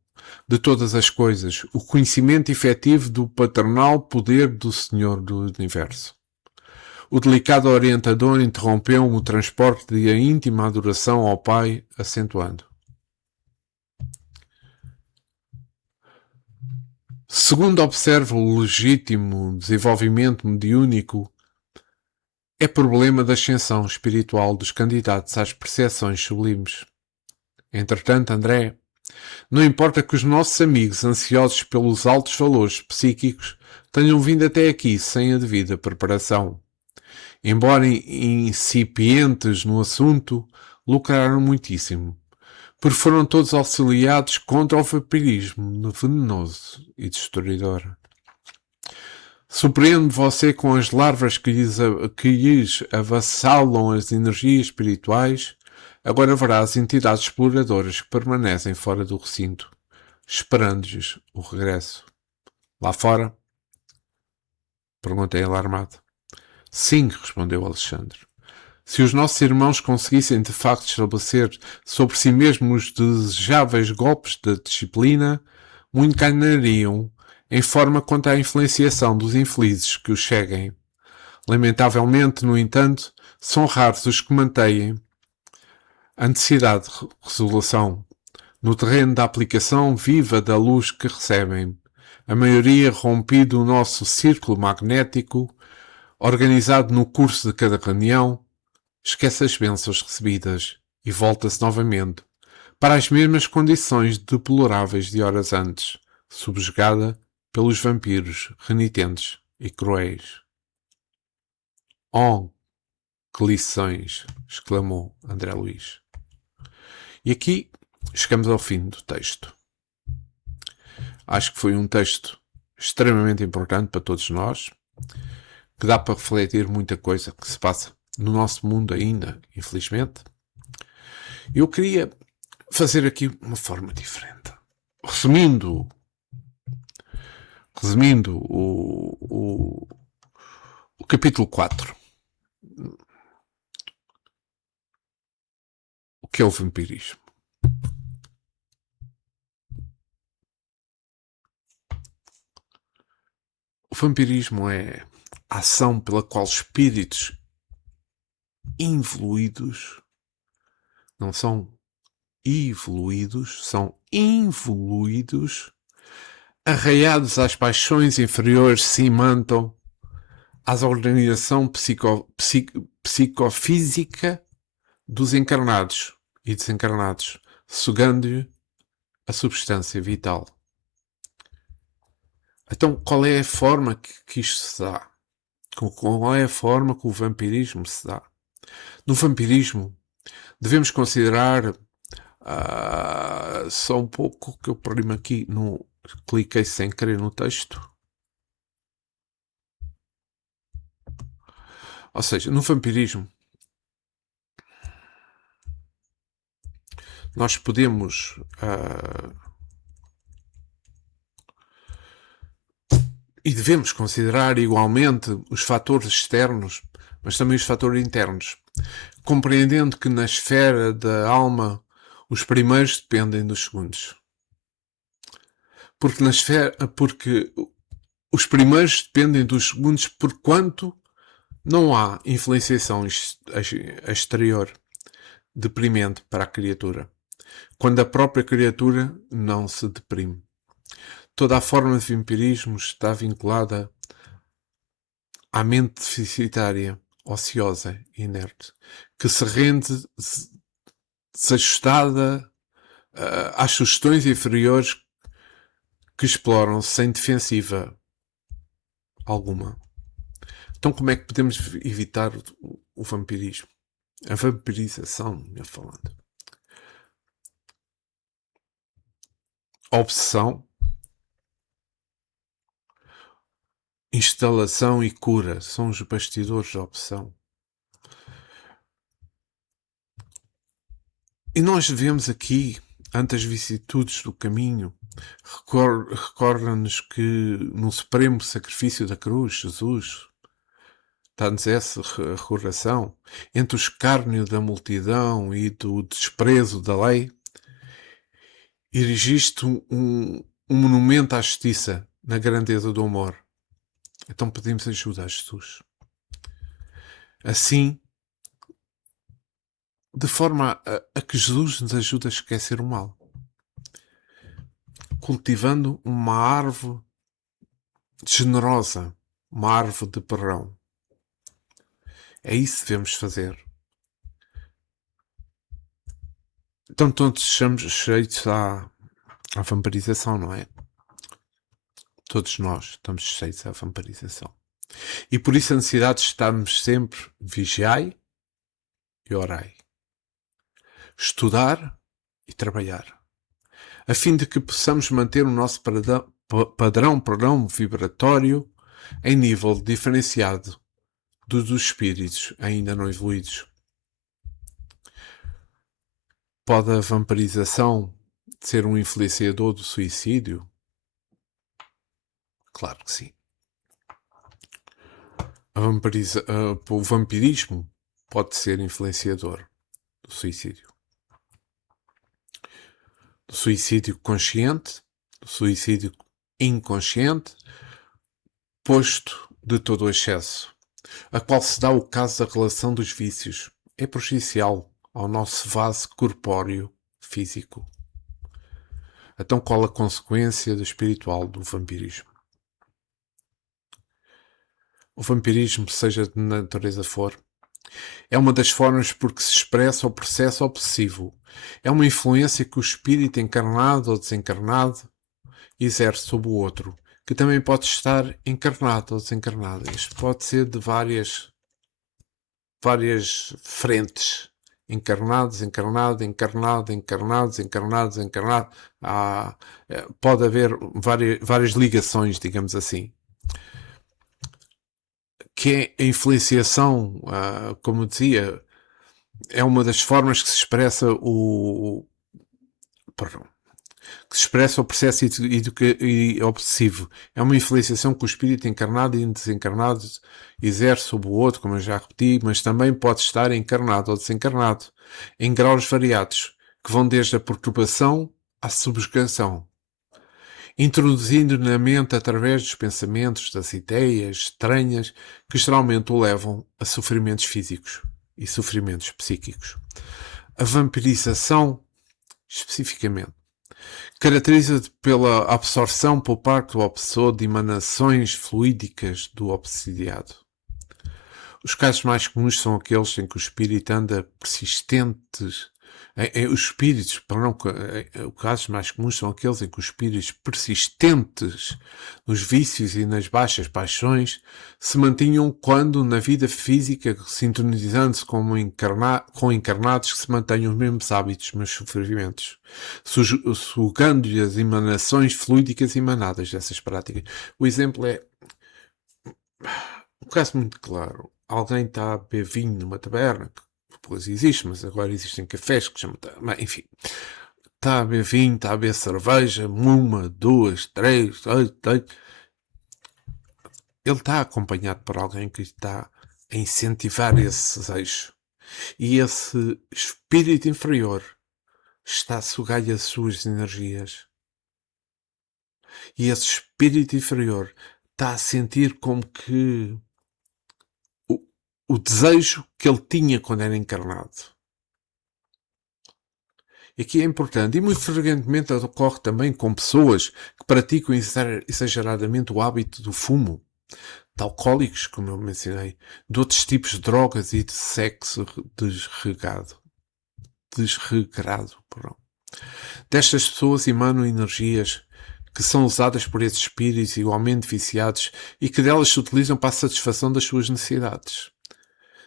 de todas as coisas, o conhecimento efetivo do paternal poder do Senhor do Universo. O delicado orientador interrompeu-me o transporte de a íntima adoração ao Pai, acentuando: segundo observa o legítimo desenvolvimento mediúnico, é problema da ascensão espiritual dos candidatos às percepções sublimes. Entretanto, André, não importa que os nossos amigos ansiosos pelos altos valores psíquicos tenham vindo até aqui sem a devida preparação. Embora incipientes no assunto, lucraram muitíssimo, porque foram todos auxiliados contra o vampirismo venenoso e destruidor. Surpreende você com as larvas que lhes avassalam as energias espirituais. Agora verá as entidades exploradoras que permanecem fora do recinto, esperando-lhes o regresso. Lá fora? Perguntei alarmado. Sim, respondeu Alexandre. Se os nossos irmãos conseguissem de facto estabelecer sobre si mesmos os desejáveis golpes da disciplina, muito ganhariam em forma quanto à influenciação dos infelizes que os seguem. Lamentavelmente, no entanto, são raros os que mantêm a necessidade de resolução no terreno da aplicação viva da luz que recebem. A maioria, rompido o nosso círculo magnético, organizado no curso de cada reunião, esquece as bênçãos recebidas e volta-se novamente para as mesmas condições deploráveis de horas antes, subjugada pelos vampiros renitentes e cruéis. Oh, que lições! Exclamou André Luís. E aqui chegamos ao fim do texto. Acho que foi um texto extremamente importante para todos nós, que dá para refletir muita coisa que se passa no nosso mundo ainda, infelizmente. Eu queria fazer aqui uma forma diferente. Resumindo o capítulo 4. O que é o vampirismo? O vampirismo é a ação pela qual espíritos involuídos, não são evoluídos, são involuídos, arraiados às paixões inferiores, se imantam às organização psicofísica dos encarnados e desencarnados, sugando-lhe a substância vital. Então, qual é a forma que isto se dá? Qual é a forma que o vampirismo se dá? No vampirismo, devemos considerar só um pouco que eu perdi-me aqui, cliquei sem querer no texto. Ou seja, no vampirismo, nós podemos e devemos considerar igualmente os fatores externos, mas também os fatores internos, compreendendo que na esfera da alma os primeiros dependem dos segundos. Porque os primeiros dependem dos segundos porquanto não há influenciação exterior deprimente para a criatura, quando a própria criatura não se deprime. Toda a forma de vampirismo está vinculada à mente deficitária, ociosa e inerte, que se rende desajustada às sugestões inferiores que exploram sem defensiva alguma. Então, como é que podemos evitar o vampirismo? A vampirização, melhor falando. A obsessão, instalação e cura são os bastidores da obsessão. E nós devemos aqui, ante as vicissitudes do caminho, recorda-nos que no supremo sacrifício da cruz, Jesus, dá-nos essa recordação, entre o escárnio da multidão e do desprezo da lei, erigiste um monumento à justiça na grandeza do amor. Então pedimos ajuda a Jesus. Assim, de forma a que Jesus nos ajude a esquecer o mal. Cultivando uma árvore generosa, uma árvore de perdão. É isso que devemos fazer. Então todos estamos sujeitos à vampirização, não é? Todos nós estamos sujeitos à vampirização. E por isso a necessidade de estarmos sempre vigiai e orai. Estudar e trabalhar. A fim de que possamos manter o nosso padrão vibratório em nível diferenciado dos espíritos ainda não evoluídos. Pode a vampirização ser um influenciador do suicídio? Claro que sim. O vampirismo pode ser influenciador do suicídio. Do suicídio consciente, do suicídio inconsciente, posto de todo o excesso, a qual se dá o caso da relação dos vícios. É prejudicial ao nosso vaso corpóreo físico. Então qual a consequência do espiritual do vampirismo? O vampirismo, seja de natureza for, é uma das formas por que se expressa o processo obsessivo. É uma influência que o espírito encarnado ou desencarnado exerce sobre o outro, que também pode estar encarnado ou desencarnado. Isto pode ser de várias frentes encarnado. Pode haver várias ligações, digamos assim. Que é a influenciação, como eu dizia, é uma das formas que se expressa o processo obsessivo. É uma influenciação que o espírito encarnado e desencarnado exerce sobre o outro, como eu já repeti, mas também pode estar encarnado ou desencarnado, em graus variados, que vão desde a perturbação à subjugação, introduzindo na mente através dos pensamentos, das ideias estranhas, que geralmente o levam a sofrimentos físicos e sofrimentos psíquicos. A vampirização, especificamente, caracteriza-se pela absorção por parte do obsessor de emanações fluídicas do obsidiado. Os casos mais comuns são aqueles em que o espírito anda persistentes. Os casos mais comuns são aqueles em que os espíritos persistentes nos vícios e nas baixas paixões se mantinham quando na vida física, sintonizando-se com encarnados que se mantenham os mesmos hábitos, os mesmos sofrimentos, sugando-lhe as emanações fluídicas emanadas dessas práticas. O exemplo é um caso muito claro. Alguém está a beber vinho numa taberna, que depois existe, mas agora existem cafés que chamam... Enfim, está a beber vinho, está a beber cerveja, uma, duas, três, oito. Ele está acompanhado por alguém que está a incentivar esse desejo. E esse espírito inferior está a sugar-lhe as suas energias. E esse espírito inferior está a sentir como que o desejo que ele tinha quando era encarnado. E aqui é importante, e muito frequentemente ocorre também com pessoas que praticam exageradamente o hábito do fumo, de alcoólicos, como eu mencionei, de outros tipos de drogas e de sexo desregrado. Destas pessoas emanam energias que são usadas por esses espíritos igualmente viciados e que delas se utilizam para a satisfação das suas necessidades.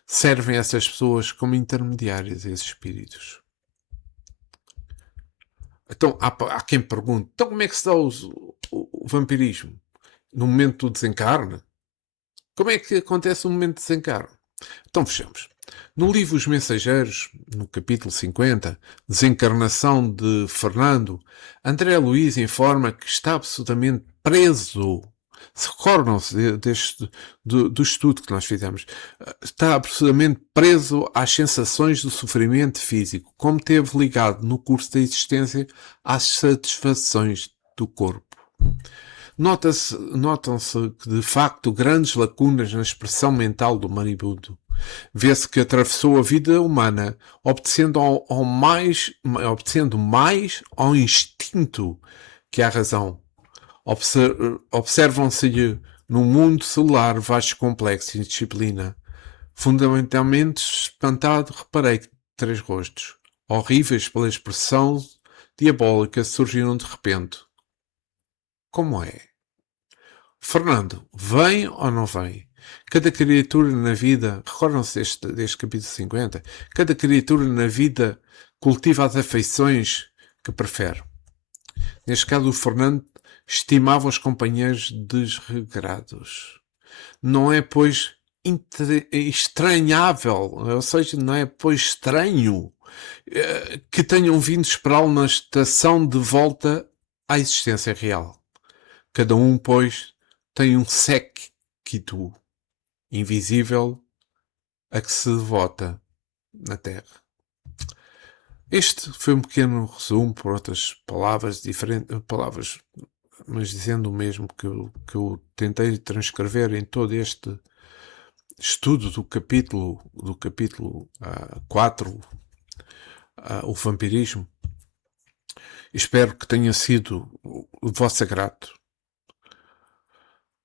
Servem essas pessoas como intermediárias a esses espíritos. Então, há quem pergunte, então como é que se dá o vampirismo? No momento do desencarne? Como é que acontece o momento de desencarne? Então, fechamos. No livro Os Mensageiros, no capítulo 50, Desencarnação de Fernando, André Luiz informa que está absolutamente preso. Se recordam-se do estudo que nós fizemos, está absolutamente preso às sensações do sofrimento físico, como teve ligado no curso da existência às satisfações do corpo. Notam-se que, de facto, grandes lacunas na expressão mental do maribundo. Vê-se que atravessou a vida humana, obedecendo mais ao instinto que à razão. Observam-se-lhe no mundo celular vasto complexo e disciplina. Fundamentalmente espantado, reparei que 3 rostos, horríveis pela expressão diabólica, surgiram de repente. Como é? Fernando, vem ou não vem? Cada criatura na vida, recordam-se deste capítulo 50, cada criatura na vida cultiva as afeições que prefere. Neste caso, o Fernando estimava os companheiros desregrados. Não é, pois, estranhável, ou seja, não é, pois, estranho que tenham vindo esperá-lo na estação de volta à existência real. Cada um, pois, tem um séquito invisível a que se devota na Terra. Este foi um pequeno resumo, por outras palavras, diferentes palavras, mas dizendo o mesmo que eu tentei transcrever em todo este estudo do capítulo 4, o vampirismo. Espero que tenha sido o vosso agrado.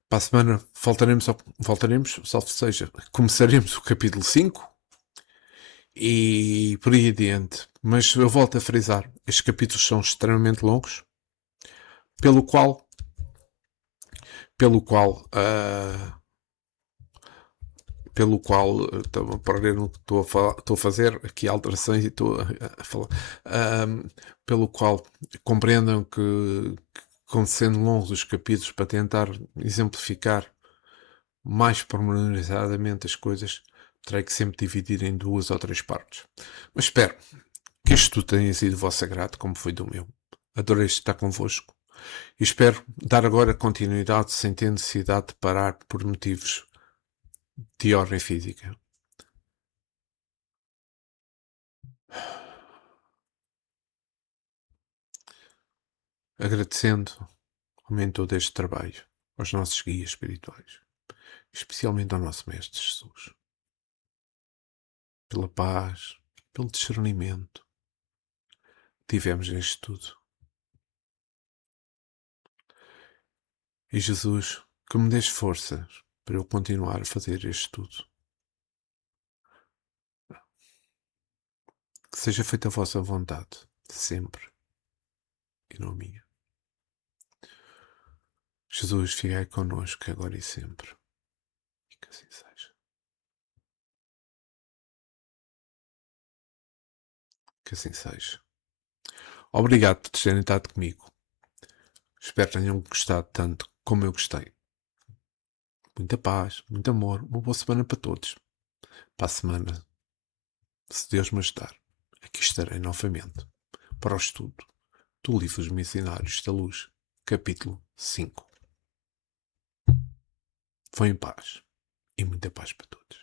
Para a semana voltaremos, salvo seja, começaremos o capítulo 5 e por aí adiante. Mas eu volto a frisar, estes capítulos são extremamente longos, pelo qual pelo qual estava para ler no que estou a fazer aqui alterações e estou a falar, ahm, pelo qual compreendam que como sendo longos os capítulos para tentar exemplificar mais pormenorizadamente as coisas, terei que sempre dividir em 2 ou 3 partes. Mas espero que este estudo tenha sido vosso agrado, como foi do meu. Adorei estar convosco e espero dar agora continuidade sem ter necessidade de parar por motivos de ordem física. Agradecendo ao mentor deste trabalho, aos nossos guias espirituais, especialmente ao nosso Mestre Jesus, pela paz, pelo discernimento que tivemos neste estudo. E Jesus, que me dês forças para eu continuar a fazer este estudo. Que seja feita a vossa vontade, sempre, e não a minha. Jesus, fiquei connosco agora e sempre. E que assim seja. Que assim seja. Obrigado por terem estado comigo. Espero que tenham gostado tanto como eu gostei. Muita paz, muito amor, uma boa semana para todos. Para a semana, se Deus me ajudar, aqui estarei novamente para o estudo do livro Os Missionários da Luz, capítulo 5. Foi em paz e muita paz para todos.